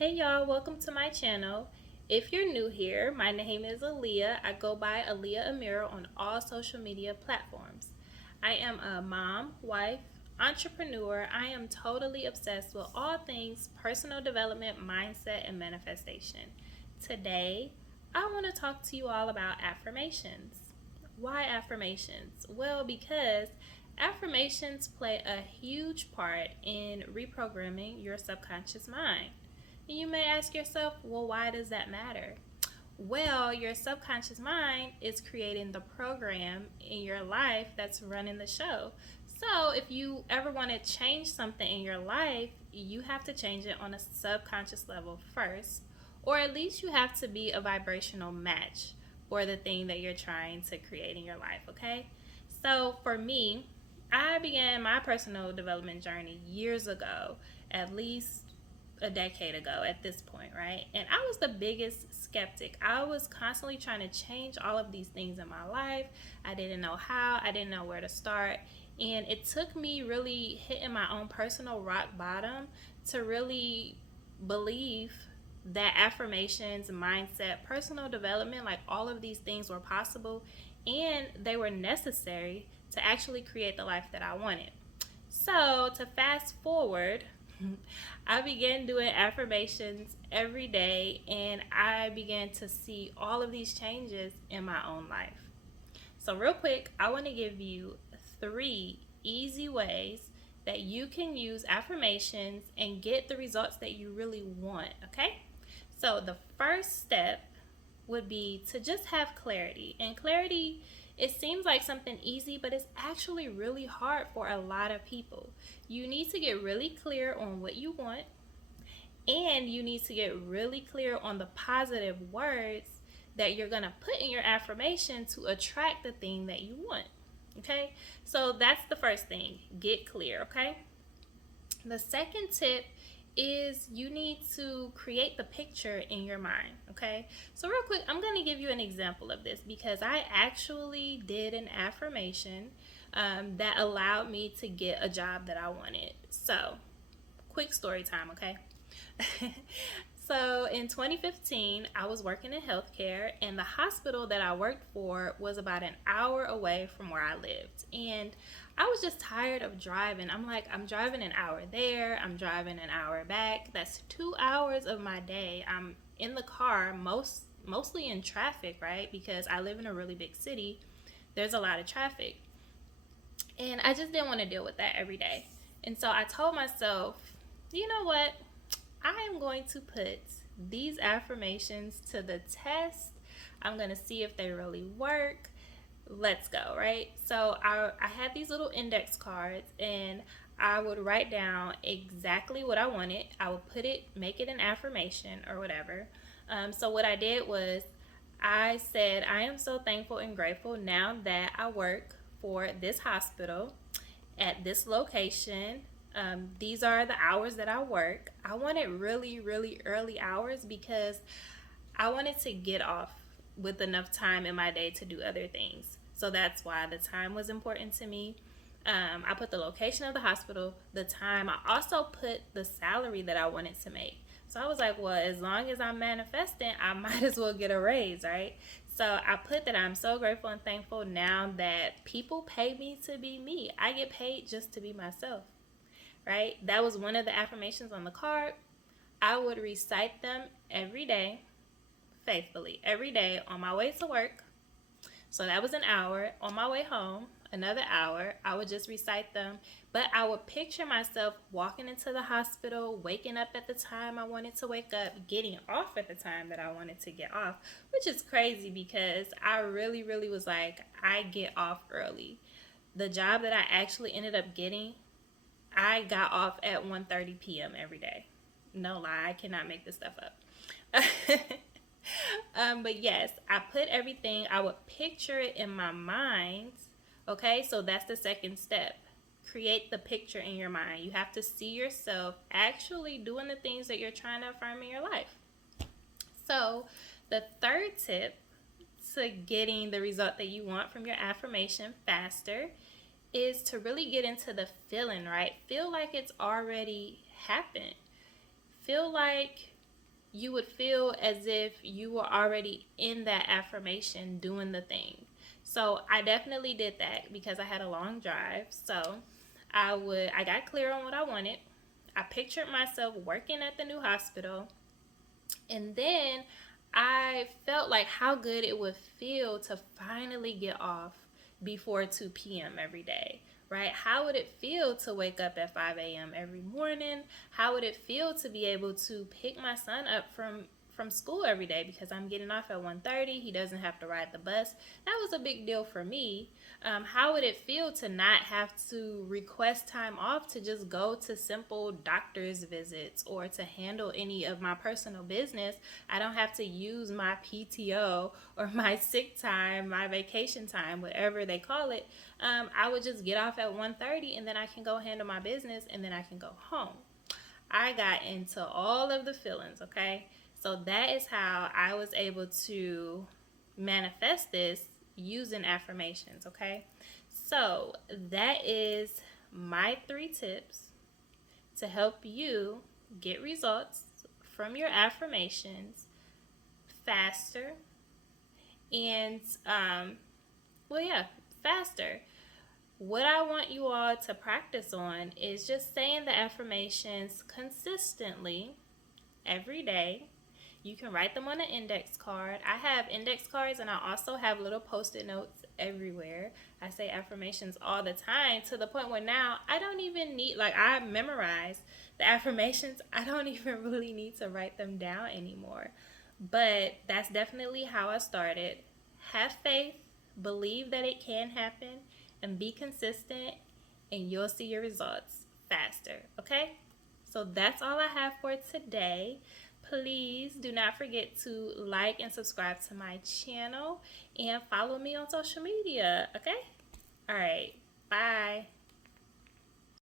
Hey y'all, welcome to my channel. If you're new here, my name is Aaliyah. I go by Aaliyah Amira on all social media platforms. I am a mom, wife, entrepreneur. I am totally obsessed with all things personal development, mindset, and manifestation. Today, I want to talk to you all about affirmations. Why affirmations? Well, because affirmations play a huge part in reprogramming your subconscious mind. And you may ask yourself, well, why does that matter? Well, your subconscious mind is creating the program in your life that's running the show. So, if you ever want to change something in your life, you have to change it on a subconscious level first, or at least you have to be a vibrational match for the thing that you're trying to create in your life, okay? So, for me, I began my personal development journey years ago, at least a decade ago at this point, right? And I was the biggest skeptic. I was constantly trying to change all of these things in my life. I didn't know how, I didn't know where to start. And it took me really hitting my own personal rock bottom to really believe that affirmations, mindset, personal development, like all of these things were possible and they were necessary to actually create the life that I wanted. So, to fast forward, I began doing affirmations every day and I began to see all of these changes in my own life. So, real quick, I want to give you three easy ways that you can use affirmations and get the results that you really want, okay? So, the first step would be to just have clarity. And clarity, it seems like something easy, but it's actually really hard for a lot of people. You need to get really clear on what you want, and you need to get really clear on the positive words that you're going to put in your affirmation to attract the thing that you want. Okay? So that's the first thing. Get clear, okay? The second tip is you need to create the picture in your mind, okay? So real quick, I'm going to give you an example of this because I actually did an affirmation that allowed me to get a job that I wanted. So, quick story time, okay? So in 2015, I was working in healthcare, and the hospital that I worked for was about an hour away from where I lived. And I was just tired of driving. I'm like, I'm driving an hour there, I'm driving an hour back. That's 2 hours of my day. I'm in the car, mostly in traffic, right? Because I live in a really big city. There's a lot of traffic. And I just didn't want to deal with that every day. And so I told myself, you know what? I am going to put these affirmations to the test. I'm going to see if they really work. Let's go, right? So I had these little index cards and I would write down exactly what I wanted. I would make it an affirmation or whatever. So what I did was I said, I am so thankful and grateful now that I work for this hospital at this location. These are the hours that I work. I wanted really, really early hours because I wanted to get off with enough time in my day to do other things. So that's why the time was important to me. I put the location of the hospital, the time. I also put the salary that I wanted to make. So I was like, well, as long as I'm manifesting, I might as well get a raise, right? So I put that I'm so grateful and thankful now that people pay me to be me. I get paid just to be myself, right? That was one of the affirmations on the card. I would recite them every day, faithfully, every day on my way to work. So that was an hour. On my way home, another hour. I would just recite them. But I would picture myself walking into the hospital, waking up at the time I wanted to wake up, getting off at the time that I wanted to get off, which is crazy because I really, really was like, I get off early. The job that I actually ended up getting, I got off at 1:30 p.m. every day. No lie, I cannot make this stuff up. But yes, I put everything, I would picture it in my mind. Okay, so that's the second step. Create the picture in your mind. You have to see yourself actually doing the things that you're trying to affirm in your life. So, the third tip to getting the result that you want from your affirmation faster is to really get into the feeling, right? Feel like it's already happened. Feel like you would feel as if you were already in that affirmation doing the thing. So I definitely did that because I had a long drive. So I got clear on what I wanted. I pictured myself working at the new hospital, and then I felt like how good it would feel to finally get off before 2 p.m. every day, right? How would it feel to wake up at 5 a.m. every morning? How would it feel to be able to pick my son up from school every day because I'm getting off at 1:30. He doesn't have to ride the bus. That was a big deal for me. How would it feel to not have to request time off to just go to simple doctor's visits or to handle any of my personal business? I don't have to use my PTO or my sick time, my vacation time, whatever they call it. I would just get off at 1:30 and then I can go handle my business and then I can go home. I got into all of the feelings, okay? So that is how I was able to manifest this using affirmations, okay? So that is my 3 tips to help you get results from your affirmations faster and, well, yeah, faster. What I want you all to practice on is just saying the affirmations consistently every day. You can write them on an index card. I have index cards and I also have little post-it notes everywhere. I say affirmations all the time to the point where now I don't even need, like, I memorize the affirmations. I don't even really need to write them down anymore. But that's definitely how I started. Have faith, believe that it can happen, and be consistent, and you'll see your results faster. Okay? So that's all I have for today. Please do not forget to like and subscribe to my channel and follow me on social media. Okay? All right. Bye.